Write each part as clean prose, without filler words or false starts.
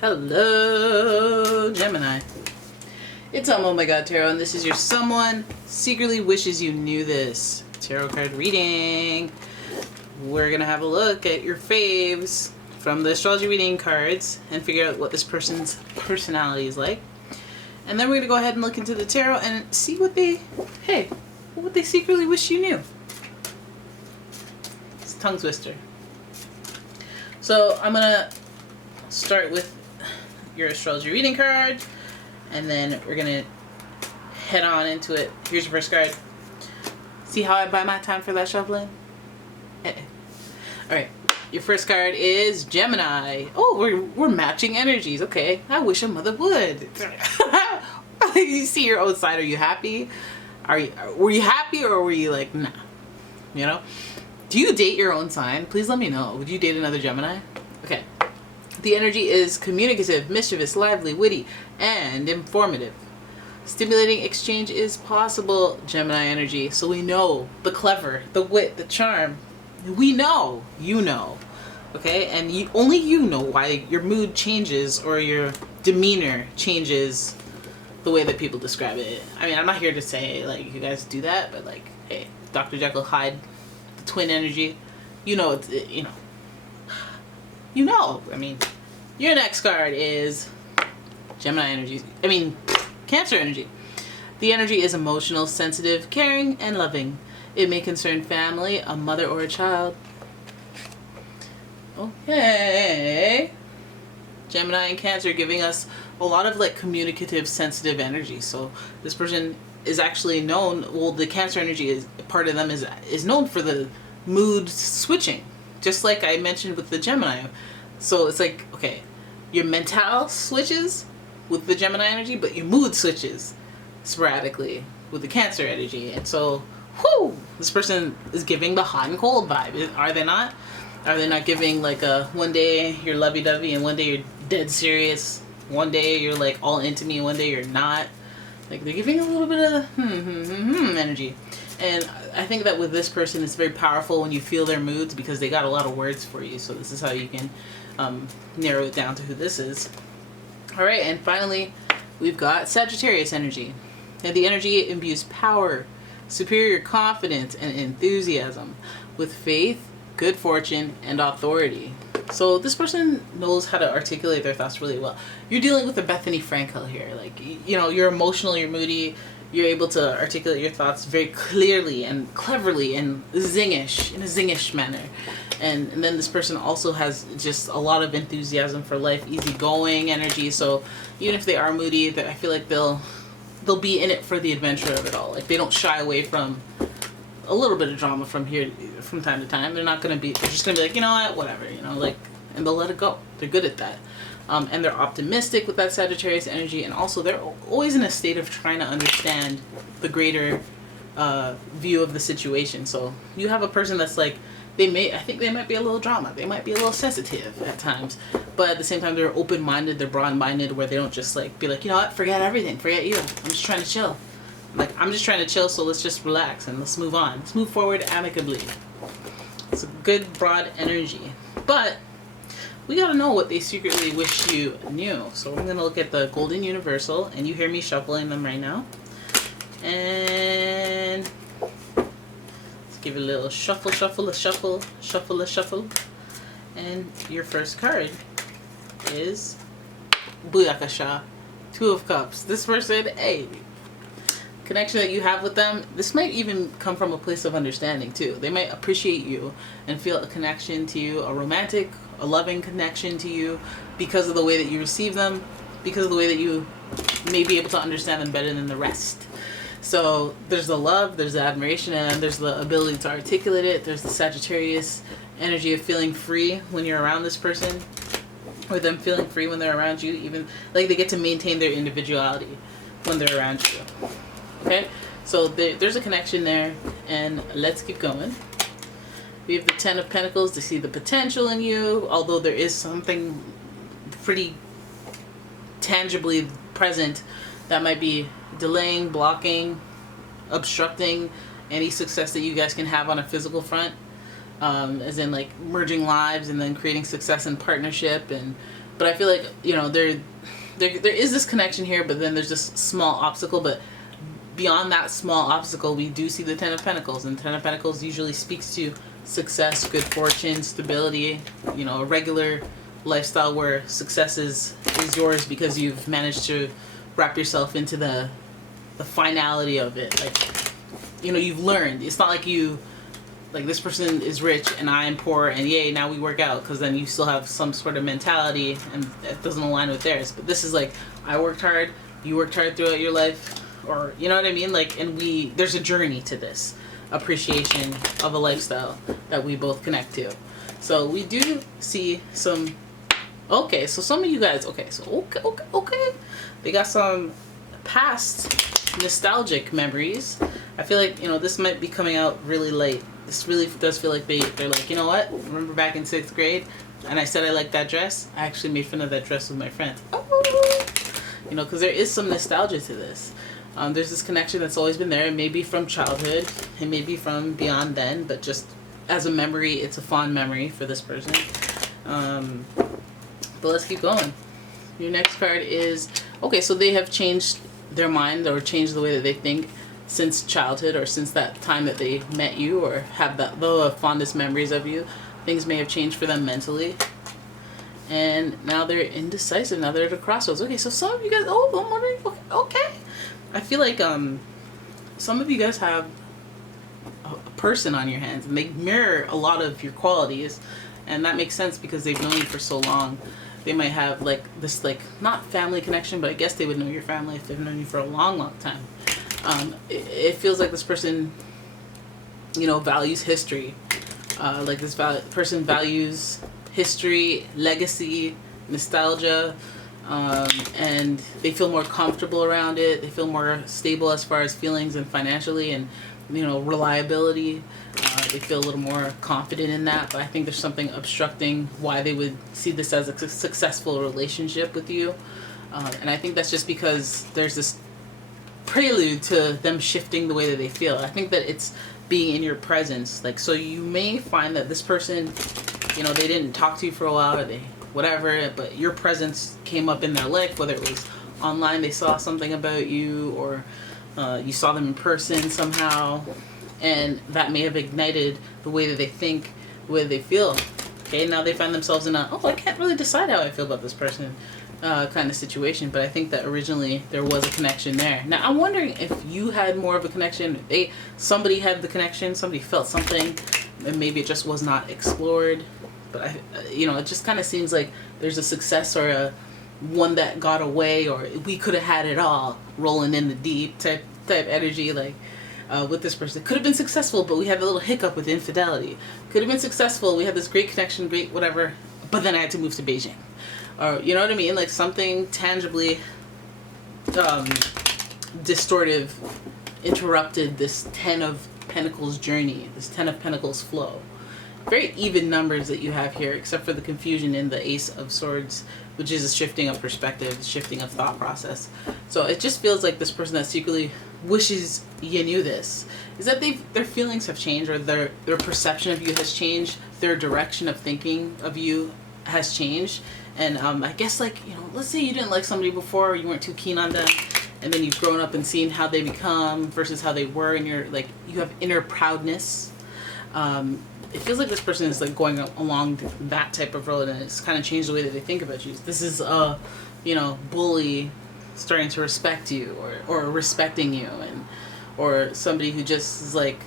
Hello, Gemini. It's umomg.tarot, and this is your someone secretly wishes you knew this tarot card reading. We're gonna have a look at your faves from the astrology reading cards and figure out what this person's personality is like. And then we're gonna go ahead and look into the tarot and see what they secretly wish you knew. It's a tongue twister. So I'm gonna start with your astrology reading card, and then we're gonna head on into it. Here's your first card. See how I buy my time for that shuffling? Alright, your first card is Gemini. Oh, we're matching energies. Okay, I wish a mother would. You see your own side. Are you happy? Were you happy, or were you like, nah? You know? Do you date your own sign? Please let me know. Would you date another Gemini? Okay. The energy is communicative, mischievous, lively, witty, and informative. Stimulating exchange is possible, Gemini energy. So we know the clever, the wit, the charm. We know. You know. Okay? And only you know why your mood changes or your demeanor changes the way that people describe it. I mean, I'm not here to say, like, you guys do that, but, like, hey, Dr. Jekyll, Hyde, the twin energy. You know, you know. I mean, your next card is Gemini energy. Cancer energy. The energy is emotional, sensitive, caring, and loving. It may concern family, a mother, or a child. Okay. Gemini and Cancer giving us a lot of, like, communicative, sensitive energy. So this person is actually known, well, the Cancer energy is part of them is known for the mood switching, just like I mentioned with the Gemini. So it's like, okay, your mental switches with the Gemini energy, but your mood switches sporadically with the Cancer energy. And so, whoo, this person is giving the hot and cold vibe. Are they not? Are they not giving, like, one day you're lovey-dovey and one day you're dead serious? One day you're, like, all into me and one day you're not? Like, they're giving a little bit of energy. And I think that with this person, it's very powerful when you feel their moods because they got a lot of words for you. So this is how you can narrow it down to who this is. All right, and finally, we've got Sagittarius energy. And the energy imbues power, superior confidence, and enthusiasm with faith, good fortune, and authority. So this person knows how to articulate their thoughts really well. You're dealing with a Bethany Frankel here. Like, you know, you're emotional, you're moody, you're able to articulate your thoughts very clearly and cleverly and in a zingish manner. And then this person also has just a lot of enthusiasm for life, easygoing energy. So even if they are moody, I feel like they'll be in it for the adventure of it all. Like, they don't shy away from a little bit of drama from time to time. They're just gonna be like, you know what, whatever, you know, like, and they'll let it go. They're good at that. And they're optimistic with that Sagittarius energy, and also they're always in a state of trying to understand the greater view of the situation. So you have a person that's like, I think they might be a little drama. They might be a little sensitive at times, but at the same time, they're open-minded, they're broad-minded, where they don't just, like, be like, you know what, forget everything, forget you. I'm just trying to chill. Like, I'm just trying to chill, so let's just relax and let's move on. Let's move forward amicably. It's a good, broad energy. But we gotta know what they secretly wish you knew. So I'm gonna look at the Golden Universal, and you hear me shuffling them right now. And let's give it a little shuffle. And your first card is Booyakasha, Two of Cups. This person, hey, connection that you have with them, this might even come from a place of understanding too. They might appreciate you and feel a connection to you, a romantic, a loving connection to you, because of the way that you receive them, because of the way that you may be able to understand them better than the rest. So there's the love, there's the admiration, and there's the ability to articulate it. There's the Sagittarius energy of feeling free when you're around this person, or them feeling free when they're around you. Even, like, they get to maintain their individuality when they're around you. Okay, so there's a connection there, and let's keep going. We have the Ten of Pentacles to see the potential in you, although there is something pretty tangibly present that might be delaying, blocking, obstructing any success that you guys can have on a physical front. As in, like, merging lives and then creating success in partnership and But I feel like, you know, there is this connection here, but then there's this small obstacle. But beyond that small obstacle, we do see the Ten of Pentacles, and the Ten of Pentacles usually speaks to success, good fortune, stability, you know, a regular lifestyle where success is yours because you've managed to wrap yourself into the finality of it. Like, you know, you've learned. It's not like you, like, this person is rich and I am poor and yay, now we work out, because then you still have some sort of mentality and it doesn't align with theirs. But this is like, I worked hard, you worked hard throughout your life, or, you know what I mean? Like, and there's a journey to this appreciation of a lifestyle that we both connect to. So we do see some, okay, so some of you guys, okay, they got some past nostalgic memories. I feel like, you know, this might be coming out really late. This really does feel like they're like, you know what? Remember back in 6th grade, and I said I liked that dress? I actually made fun of that dress with my friends. Oh! You know, because there is some nostalgia to this. There's this connection that's always been there. It may be from childhood, it may be from beyond then, but just as a memory, it's a fond memory for this person. But let's keep going. Your next card is, okay, so they have changed their mind or changed the way that they think since childhood, or since that time that they met you or have the fondest memories of you. Things may have changed for them mentally, and now they're indecisive. Now they're at a crossroads. Okay, so some of you guys, oh, I'm wondering, okay. I feel like some of you guys have a person on your hands, and they mirror a lot of your qualities, and that makes sense because they've known you for so long. They might have like this, like, not family connection, but I guess they would know your family if they've known you for a long time. It feels like this person, you know, values history. Like this person values history, legacy, nostalgia, and they feel more comfortable around it. They feel more stable as far as feelings and financially, and, you know, reliability. They feel a little more confident in that, but I think there's something obstructing why they would see this as a successful relationship with you. And I think that's just because there's this prelude to them shifting the way that they feel. I think that it's being in your presence. Like, so you may find that this person, you know, they didn't talk to you for a while, or they whatever, but your presence came up in their life, whether it was online, they saw something about you, or you saw them in person somehow, and that may have ignited the way that they think, the way that they feel. Okay, now they find themselves in a, oh, I can't really decide how I feel about this person kind of situation, but I think that originally there was a connection there. Now I'm wondering if you had more of a connection, somebody had the connection, somebody felt something, and maybe it just was not explored. But you know, it just kind of seems like there's a success or a one that got away, or we could have had it all, rolling in the deep type energy. Like with this person, could have been successful, but we had a little hiccup with infidelity. Could have been successful, we had this great connection, great whatever, but then I had to move to Beijing. Or, you know what I mean? Like something tangibly distortive interrupted this 10 of Pentacles journey, this 10 of Pentacles flow. Very even numbers that you have here, except for the confusion in the Ace of Swords, which is a shifting of perspective, shifting of thought process. So it just feels like this person that secretly wishes you knew this is that their feelings have changed, or their perception of you has changed, their direction of thinking of you has changed. And I guess, like, you know, let's say you didn't like somebody before, or you weren't too keen on them, and then you've grown up and seen how they become versus how they were, and you're like, you have inner proudness. It feels like this person is like going along that type of road, and it's kind of changed the way that they think about you. This is you know, bully starting to respect you, or respecting you, and or somebody who just is like,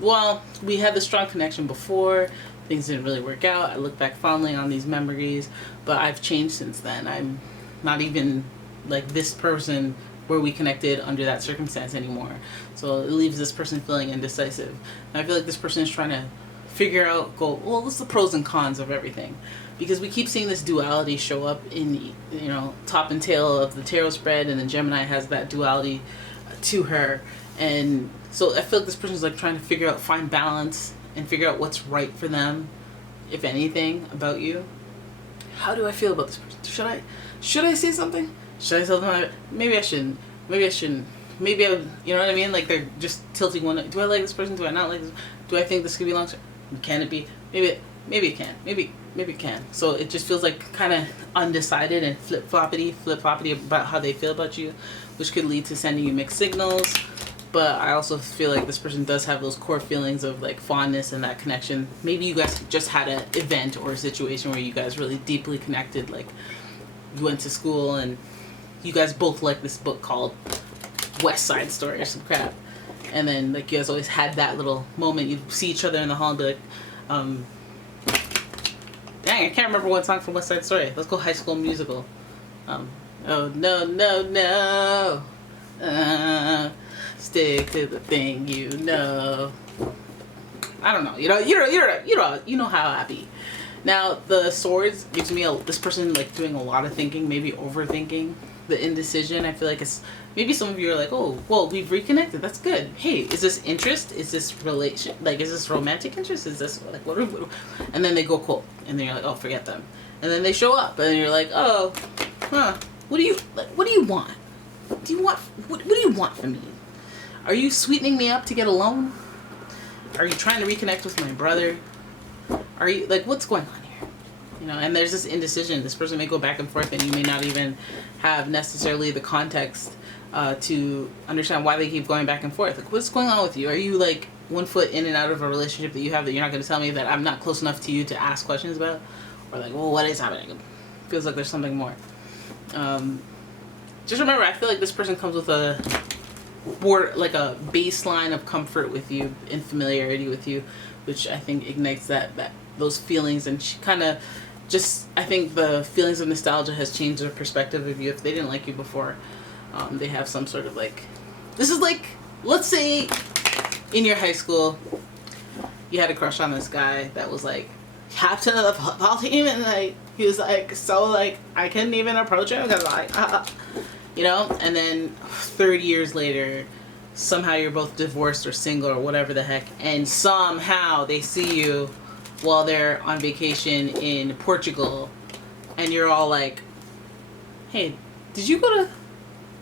well, we had this strong connection before, things didn't really work out, I look back fondly on these memories, but I've changed since then. I'm not even like this person where we connected under that circumstance anymore. So it leaves this person feeling indecisive. And I feel like this person is trying to figure out, well, what's the pros and cons of everything? Because we keep seeing this duality show up in, you know, top and tail of the tarot spread, and then Gemini has that duality to her. And so I feel like this person is like trying to figure out, find balance, and figure out what's right for them, if anything, about you. How do I feel about this person? Should I say something? Should I tell them? Maybe I shouldn't. Maybe I shouldn't. Maybe I would, you know what I mean? Like they're just tilting one. Do I like this person? Do I not like this? Do I think this could be long term? Can it be? Maybe it can. Maybe maybe it can. So it just feels like kind of undecided and flip-floppity about how they feel about you, which could lead to sending you mixed signals. But I also feel like this person does have those core feelings of like fondness and that connection. Maybe you guys just had an event or a situation where you guys really deeply connected, like you went to school and you guys both like this book called West Side Story or some crap. And then like you guys always had that little moment. You see each other in the hall and be like, dang, I can't remember what song from West Side Story. Let's go High School Musical. Oh no, no, no. Stick to the thing you know. I don't know. You know how I be. Now the swords gives me this person like doing a lot of thinking, maybe overthinking. The indecision, I feel like it's maybe some of you are like, oh, well, we've reconnected. That's good. Hey, is this interest? Is this relation? Like, is this romantic interest? Is this like what? And then they go cold, and then you're like, oh, forget them. And then they show up, and you're like, oh, huh? What do you like? What do you want? Do you want what do you want from me? Are you sweetening me up to get a loan? Are you trying to reconnect with my brother? Are you like what's going on here? You know, and there's this indecision. This person may go back and forth, and you may not even have necessarily the context to understand why they keep going back and forth. Like, what's going on with you? Are you like one foot in and out of a relationship that you have that you're not going to tell me that I'm not close enough to you to ask questions about? Or like, well, what is happening? It feels like there's something more. Just remember, I feel like this person comes with a baseline of comfort with you and familiarity with you, which I think ignites those feelings, and she kind of just, I think the feelings of nostalgia has changed their perspective of you. If they didn't like you before, they have some sort of like, this is like, let's say in your high school you had a crush on this guy that was like captain of the football team, and like he was like so like I couldn't even approach him because like you know, and then 30 years later somehow you're both divorced or single or whatever the heck, and somehow they see you while they're on vacation in Portugal, and you're all like, hey, did you go to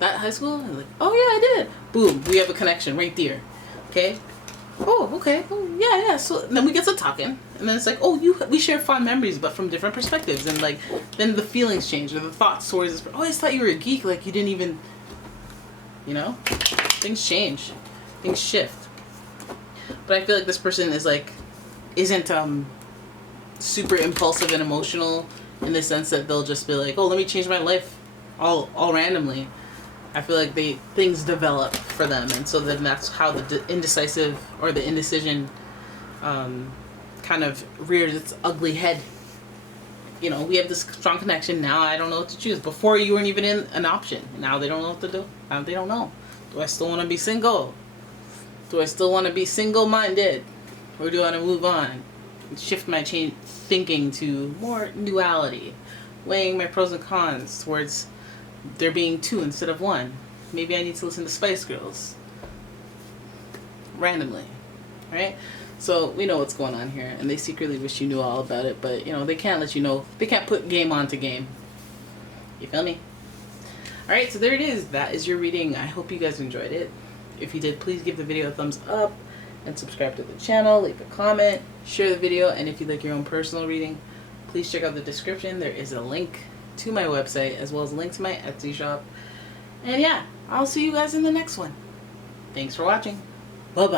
that high school? And like, oh yeah, I did. Boom, we have a connection right there. Okay. Oh, okay. Oh, yeah. So then we get to talking, and then it's like, oh, we share fond memories, but from different perspectives, and like then the feelings change or the thoughts towards this. Oh, I just thought you were a geek. Like you didn't even, you know, things change, things shift. But I feel like this person is like, isn't super impulsive and emotional in the sense that they'll just be like, oh, let me change my life all randomly. I feel like things develop for them, and so then that's how the indecisive or the indecision kind of rears its ugly head. You know, we have this strong connection. Now I don't know what to choose. Before you weren't even in an option. Now they don't know what to do. Now they don't know. Do I still want to be single? Do I still want to be single-minded? Or do I want to move on? And shift my thinking to more duality. Weighing my pros and cons towards there being two instead of one. Maybe I need to listen to Spice Girls. Randomly. Right? So we know what's going on here. And they secretly wish you knew all about it. But, you know, they can't let you know. They can't put game onto game. You feel me? Alright, so there it is. That is your reading. I hope you guys enjoyed it. If you did, please give the video a thumbs up. And subscribe to the channel. Leave a comment. Share the video. And if you'd like your own personal reading, please check out the description. There is a link to my website as well as a link to my Etsy shop. And yeah, I'll see you guys in the next one. Thanks for watching. Bye-bye.